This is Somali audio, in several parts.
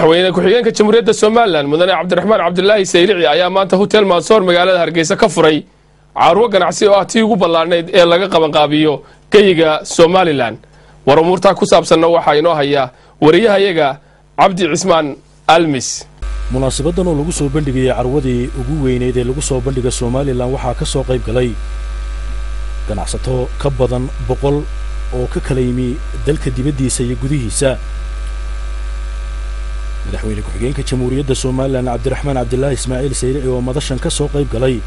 madaxweyne ku-xigeenka jamhuuriyadda Soomaaliland mudane Cabdiraxmaan Cabdullaahi Saylici ayaa maanta hotel Mansoor magaalada Hargeysa ka furay carwo ganacsi oo tii ugu ballaarneyd ee laga qaban qaabiyo gayiga Soomaaliland warumuurta ku saabsan waxa inoo haya wariyahayaga Cabdi Cismaan Almis munaasabadan oo lagu soo bandhigay carwadii ugu weyneed ee lagu soo bandhigay Soomaaliland waxa ka soo qayb galay ganacsato ka badan 100 oo ka kala yimi dalka dibadiisa iyo gudihiisa madaxweyne ku-xigeenka jamhuuriyadda Soomaaliland Cabdiraxmaan Cabdullaahi Ismaaciil Saylici oo madashan ka soo qayb galay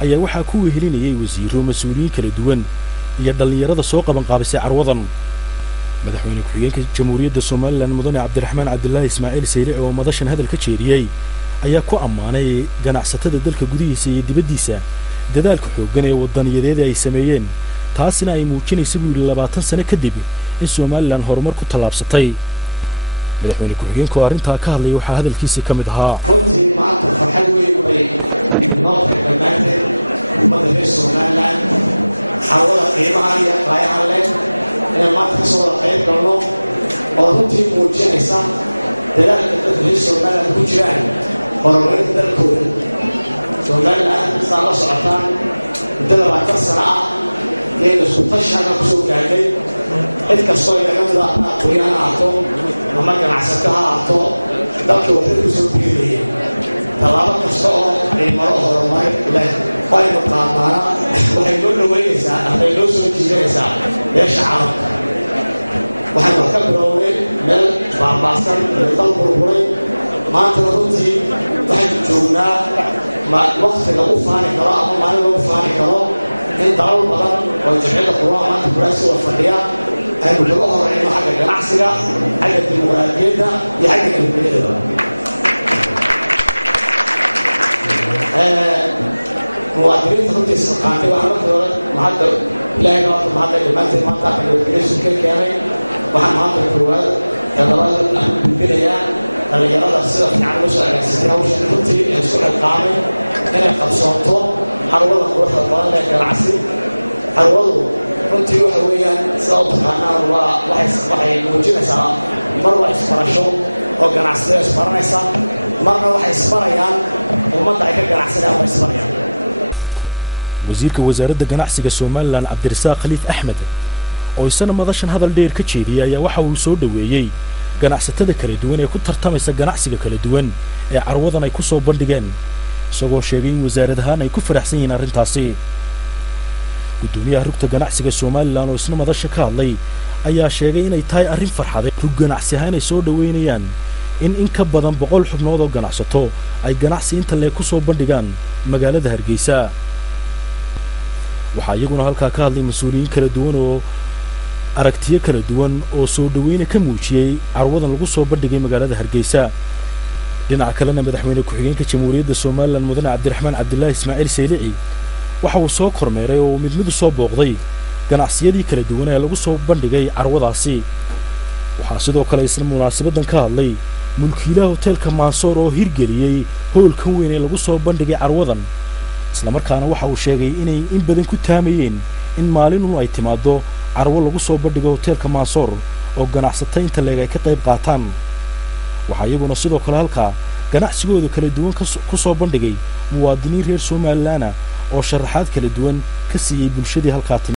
ayaa waxa ku wehelinayay wasiirro mas'uuliyiin kala duwan iyo dhalinyarada soo qaban qaabisay carwadan madaxweyne ku-xigeenka jamhuuriyadda Soomaaliland mudane Cabdiraxmaan Cabdullaahi Ismaaciil Saylici oo madashan hadal ka jeediyay ayaa ku ammaanay ganacsatada dalka gudihiisa iyo dibadiisa dadaalka xooggan ee wadaniyadeed ay sameeyeen taasina ay muujinayso 20 sano kadib in Soomaaliland horumar ku talaabsatay madaxweyne ku-xigeenku arrinta ka hadlay waxa hadalkiisa ka mid ahaa runtii maanta farxad weyn bay noqotay barnaamijka ummadda Soomaaliland xawada qiimaha iyo qaayaha leh ee maanta soo qayb galno oo runtii muujinaysa dadaalka dadka Soomaaliland ku jiraan horumarinta dalkooda Soomaaliland saala socotaan inta 20 sano ah ee isku tashiga ku soo gaadhay cid kastoo inaga mid ah aqoonyahan ahto ama ganacsato ha ahto dalka wuxuu ku soo biiriyay talaabo kasta oo ay maro horumar leh qayb qaadana waxay loo dhaweynaysaa ay loo soo jiidanaysaa beesha caalamka waxaan ka bilownay meel baabaasan dal burburay maanta runtii waxaan joognaa waqtiga u faani karo ama maalin lagu faani karo in dalal badan oo jecel quraan maanta kuraasi waa fadhiya ay uga horreeyaan xagga ganacsiga xagga dimuqraadiyadda iyo xagga nabadgelyada muwaadiniinta runtii iska qaatay waxaa markii hore mahadda ilaahay noota mahadda dhammaanteed maanta nabadgelyo ka keenay waxaan maanta koowaad labaad aan ku gudbinayaa dhalinyarada sida fiican loo soo agaasitay hawshan runtii ee isku xilqaamay inay qabsoonto carwada quruxda badan ee ganacsi carwadu runtii waxa weeyaan sida u taqaanaan waxay muujinaysaa mar wax isbarasho oo ganacsiga isbaranaysa marna waxay isbarayaan ummadda ay ka ganacsadaan way isbarayaan wasiirka wasaaradda ganacsiga Soomaaliland Cabdirasaaq Khaliif Axmed oo isna madashan hadal dheer ka jeediyay ayaa waxa uu soo dhaweeyay ganacsatada kala duwan ee ku tartamaysa ganacsiga kala duwan ee carwadan ay ku soo bandhigeen isagoo sheegay in wasaaradahan ay ku faraxsan yihiin arrintaasi gudoomiyaha rugta ganacsiga Soomaaliland oo isna madasha ka hadlay ayaa sheegay inay tahay arrin farxad rug ganacsi ahaan ay soo dhaweynayaan in ka badan 100 xubnood oo ganacsato ay ganacsi inta leey ku soo bandhigaan magaalada Hargeysa waxa iyaguna halka ka hadlay mas'uuliyiin kala duwan oo aragtiyo kala duwan oo soo dhaweyn ka muujiyay carwadan lagu soo bandhigay magaalada Hargeysa dhinaca kalena madaxweyne ku-xigeenka jamhuuriyadda Soomaaliland mudane Cabdiraxmaan Cabdullaahi Ismaaciil Saylici waxa uu soo kormeeray oo mid soo booqday ganacsiyadii kala duwan ee lagu soo bandhigay carwadaasi waxa sidoo kale isna munaasabadan ka hadlay mulkiilaha hotelka Mansoor oo hirgeliyay hoolkan weyn ee lagu soo bandhigay carwadan isla markaana waxa uu sheegay inay in badan ku taamayeen in maalin ay timaado carwo lagu soo bandhigo hotelka Mansoor oo ganacsato inta leeg ay ka qayb qaataan waxa iyaguna sidoo kale halka ganacsigooda kala duwan ku soo bandhigay muwaadiniin reer Soomaaliland oo sharaxaad kala duwan ka siiyay bulshadii halka